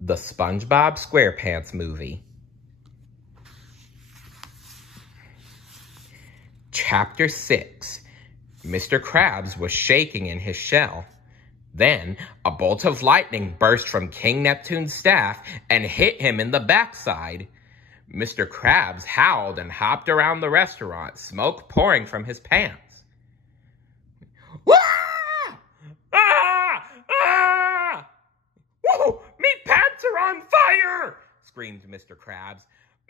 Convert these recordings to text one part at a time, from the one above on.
The SpongeBob SquarePants movie. Chapter 6. Mr. Krabs was shaking in his shell. Then, a bolt of lightning burst from King Neptune's staff and hit him in the backside. Mr. Krabs howled and hopped around the restaurant, smoke pouring from his pants. Ah! Ah! Ah! Whoa! Me pants are on fire! Screamed Mr. Krabs.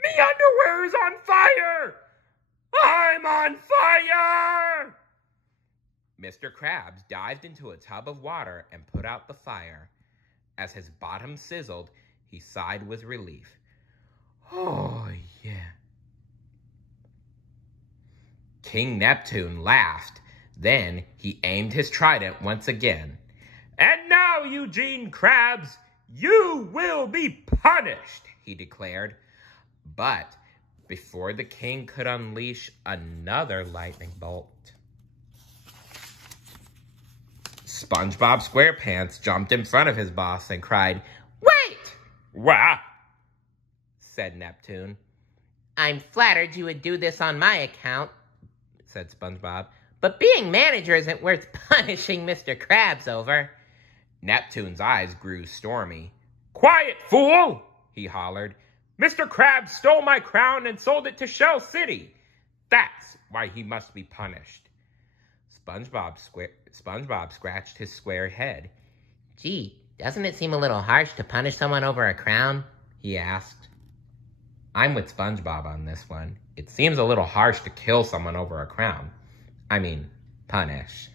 Me underwear is on fire! I'm on fire! Mr. Krabs dived into a tub of water and put out the fire. As his bottom sizzled, he sighed with relief. Oh, yeah. King Neptune laughed. Then he aimed his trident once again. And now, Eugene Krabs, you will be punished, he declared. But before the king could unleash another lightning bolt, SpongeBob SquarePants jumped in front of his boss and cried, Wait! What? Said Neptune. I'm flattered you would do this on my account, said SpongeBob. But being manager isn't worth punishing Mr. Krabs over. Neptune's eyes grew stormy. Quiet, fool! He hollered. Mr. Krabs stole my crown and sold it to Shell City. That's why he must be punished. SpongeBob scratched his square head. Gee, doesn't it seem a little harsh to punish someone over a crown? He asked. I'm with SpongeBob on this one. It seems a little harsh to kill someone over a crown. I mean, punish.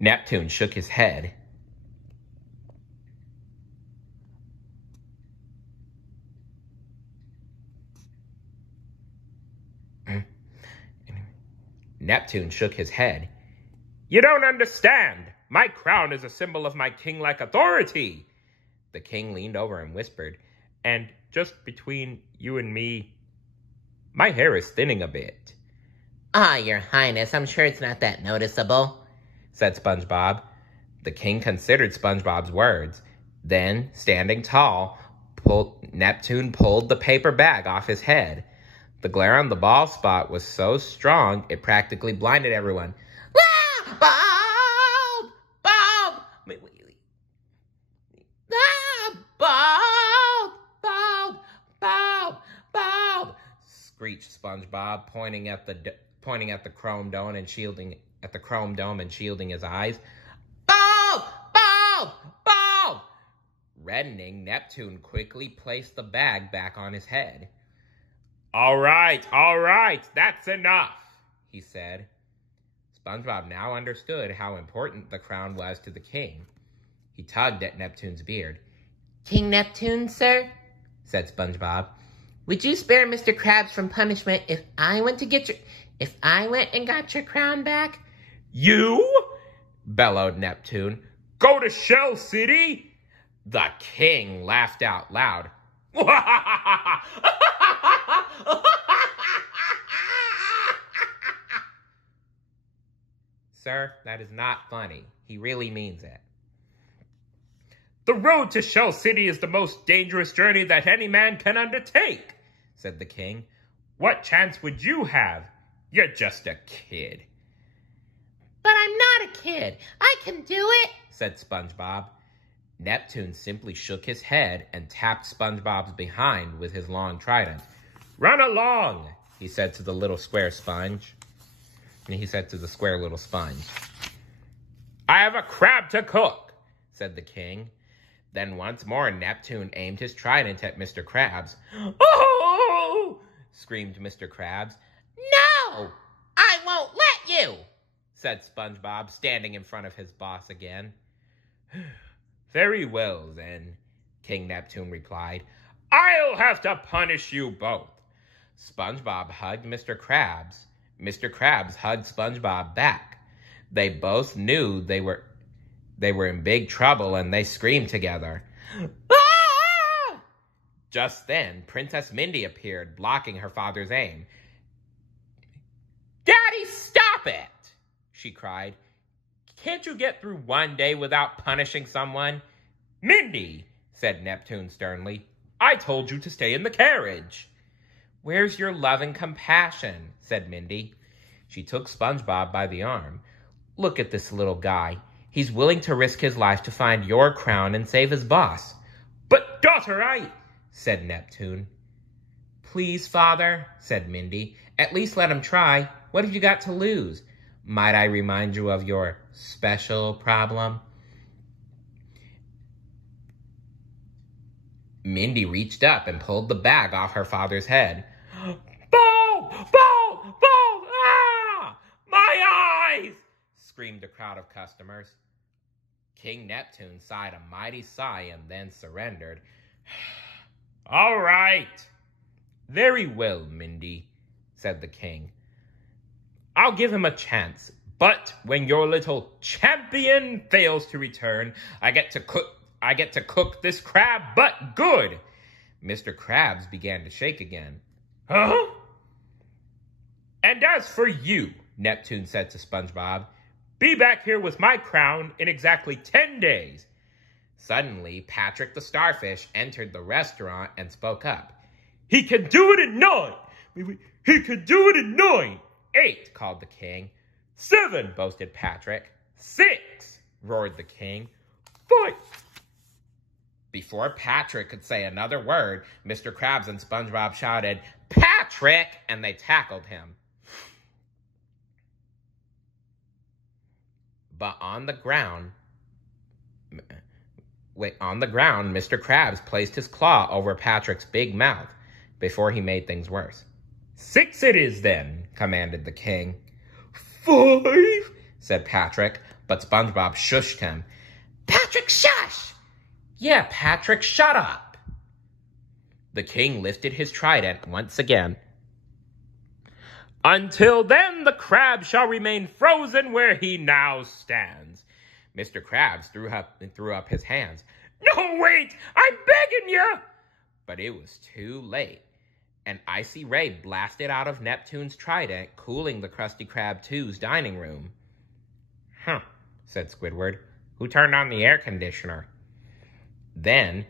Neptune shook his head. Neptune shook his head. You don't understand. My crown is a symbol of my king-like authority. The king leaned over and whispered, and just between you and me, my hair is thinning a bit. Ah, Your Highness, I'm sure it's not that noticeable, said SpongeBob. The king considered SpongeBob's words. Then, standing tall, Neptune pulled the paper bag off his head. The glare on the bald spot was so strong, it practically blinded everyone. Ah! Bob! Bob! Ah! Bob! Bob! Bob! Bob! Screeched SpongeBob, pointing at the chrome dome and shielding his eyes. Bob! Bob! Bob! Reddening, Neptune quickly placed the bag back on his head. All right, that's enough, he said. SpongeBob now understood how important the crown was to the king. He tugged at Neptune's beard. King Neptune, sir, said SpongeBob, would you spare Mr. Krabs from punishment if I went and got your crown back? You? Bellowed Neptune. Go to Shell City? The king laughed out loud. Sir, that is not funny. He really means it. The road to Shell City is the most dangerous journey that any man can undertake, said the king. What chance would you have? You're just a kid. But I'm not a kid. I can do it, said SpongeBob. Neptune simply shook his head and tapped SpongeBob's behind with his long trident. Run along, he said to the little square sponge. And he said to the square little sponge. I have a crab to cook, said the king. Then once more Neptune aimed his trident at Mr. Krabs. Oh! Screamed Mr. Krabs. No! I won't let you! Said SpongeBob, standing in front of his boss again. Very well, then, King Neptune replied. I'll have to punish you both. SpongeBob hugged Mr. Krabs. Mr. Krabs hugged SpongeBob back. They both knew they were in big trouble, and they screamed together. Ah! Just then, Princess Mindy appeared, blocking her father's aim. Daddy, stop it! She cried. Can't you get through one day without punishing someone? Mindy, said Neptune sternly, I told you to stay in the carriage. Where's your love and compassion, said Mindy. She took SpongeBob by the arm. Look at this little guy. He's willing to risk his life to find your crown and save his boss. But, daughter, said Neptune. Please, father, said Mindy. At least let him try. What have you got to lose? Might I remind you of your special problem? Mindy reached up and pulled the bag off her father's head. Ball! Ball! Ball! Ah! My eyes! Screamed a crowd of customers. King Neptune sighed a mighty sigh and then surrendered. All right. Very well, Mindy, said the king. I'll give him a chance, but when your little champion fails to return, I get to cook this crab but good. Mr. Krabs began to shake again. Huh? And as for you, Neptune said to SpongeBob, be back here with my crown in exactly 10 days. Suddenly, Patrick the Starfish entered the restaurant and spoke up. He can do it in 9. He can do it in 9. 8, called the king. 7, boasted Patrick. 6, roared the king. 5. Before Patrick could say another word, Mr. Krabs and SpongeBob shouted, Patrick! And they tackled him. But on the ground, Mr. Krabs placed his claw over Patrick's big mouth before he made things worse. 6 it is then, commanded the king. 5, said Patrick, but SpongeBob shushed him. Patrick, shush! Yeah, Patrick, shut up! The king lifted his trident once again. Until then, the crab shall remain frozen where he now stands. Mr. Krabs threw up his hands. No, wait! I'm begging you! But it was too late. An icy ray blasted out of Neptune's trident, cooling the Krusty Krab 2's dining room. Huh, said Squidward. Who turned on the air conditioner? Then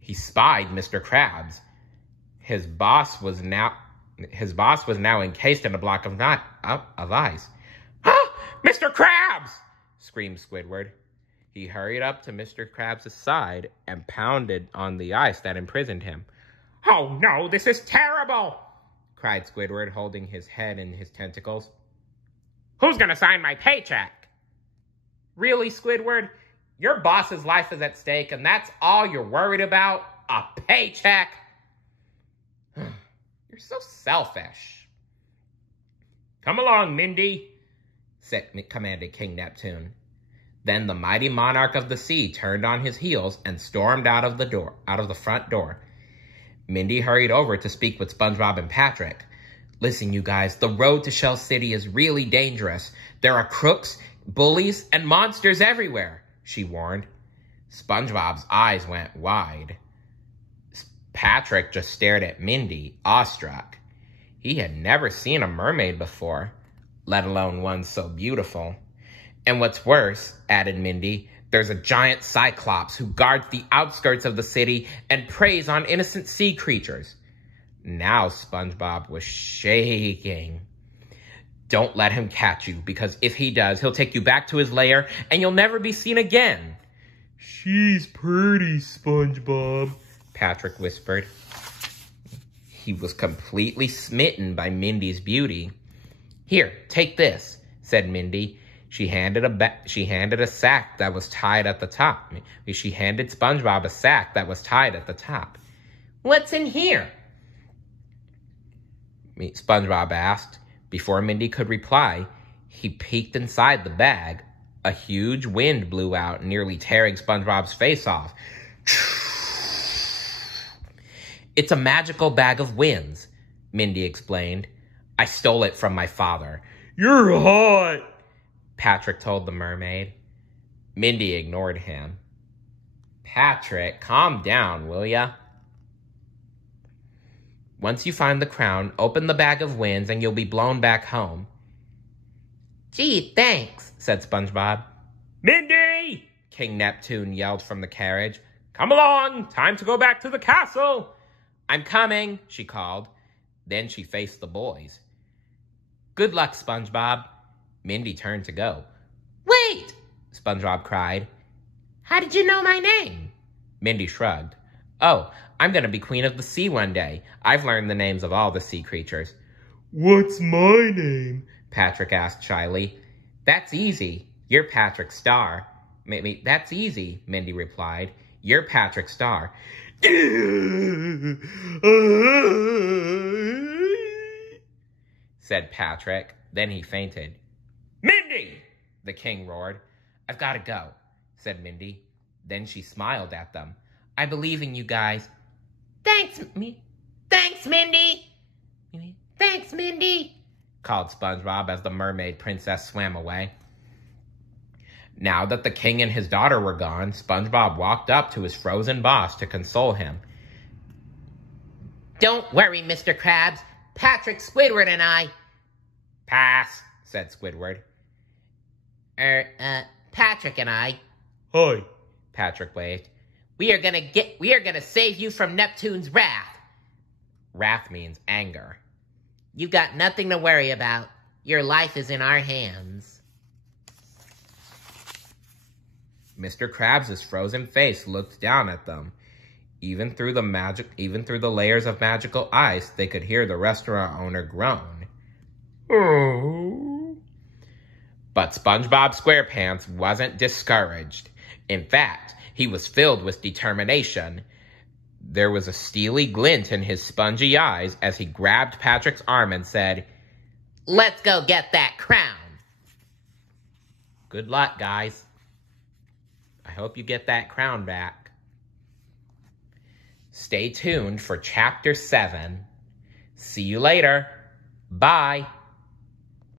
he spied Mr. Krabs. His boss was now encased in a block of ice. Huh! Mr. Krabs! Screamed Squidward. He hurried up to Mr. Krabs' side and pounded on the ice that imprisoned him. Oh no, this is terrible! Cried Squidward, holding his head in his tentacles. Who's gonna sign my paycheck? Really, Squidward? Your boss's life is at stake, and that's all you're worried about? A paycheck? You're so selfish. Come along, Mindy, commanded King Neptune. Then the mighty monarch of the sea turned on his heels and stormed out of the front door. Mindy hurried over to speak with SpongeBob and Patrick. Listen, you guys, the road to Shell City is really dangerous. There are crooks, bullies, and monsters everywhere, she warned. SpongeBob's eyes went wide. Patrick just stared at Mindy, awestruck. He had never seen a mermaid before, let alone one so beautiful. And what's worse, added Mindy, there's a giant cyclops who guards the outskirts of the city and preys on innocent sea creatures. Now SpongeBob was shaking. Don't let him catch you, because if he does, he'll take you back to his lair and you'll never be seen again. She's pretty, SpongeBob, Patrick whispered. He was completely smitten by Mindy's beauty. Here, take this, said Mindy. She handed a sack that was tied at the top. She handed SpongeBob a sack that was tied at the top. What's in here? SpongeBob asked. Before Mindy could reply, he peeked inside the bag. A huge wind blew out, nearly tearing SpongeBob's face off. It's a magical bag of winds, Mindy explained. I stole it from my father. You're hot, Patrick told the mermaid. Mindy ignored him. Patrick, calm down, will ya? Once you find the crown, open the bag of winds and you'll be blown back home. Gee, thanks, said SpongeBob. Mindy! King Neptune yelled from the carriage. Come along, time to go back to the castle. I'm coming, she called. Then she faced the boys. Good luck, SpongeBob. Mindy turned to go. Wait, SpongeBob cried. How did you know my name? Mindy shrugged. Oh, I'm going to be queen of the sea one day. I've learned the names of all the sea creatures. What's my name? Patrick asked shyly. That's easy. You're Patrick Star. Maybe that's easy, Mindy replied. You're Patrick Star. Said Patrick. Then he fainted. Mindy! The king roared. I've got to go, said Mindy. Then she smiled at them. I believe in you guys. Thanks, Mindy. Thanks, Mindy, called SpongeBob as the mermaid princess swam away. Now that the king and his daughter were gone, SpongeBob walked up to his frozen boss to console him. Don't worry, Mr. Krabs. Patrick, Squidward, and I... Pass, said Squidward. Patrick and I... Hi, Patrick waved. We are gonna save you from Neptune's wrath. Wrath means anger. You've got nothing to worry about. Your life is in our hands. Mr. Krabs' frozen face looked down at them. Even through the layers of magical ice, they could hear the restaurant owner groan. Oh. But SpongeBob SquarePants wasn't discouraged. In fact, he was filled with determination. There was a steely glint in his spongy eyes as he grabbed Patrick's arm and said, Let's go get that crown. Good luck, guys. I hope you get that crown back. Stay tuned for Chapter 7. See you later. Bye.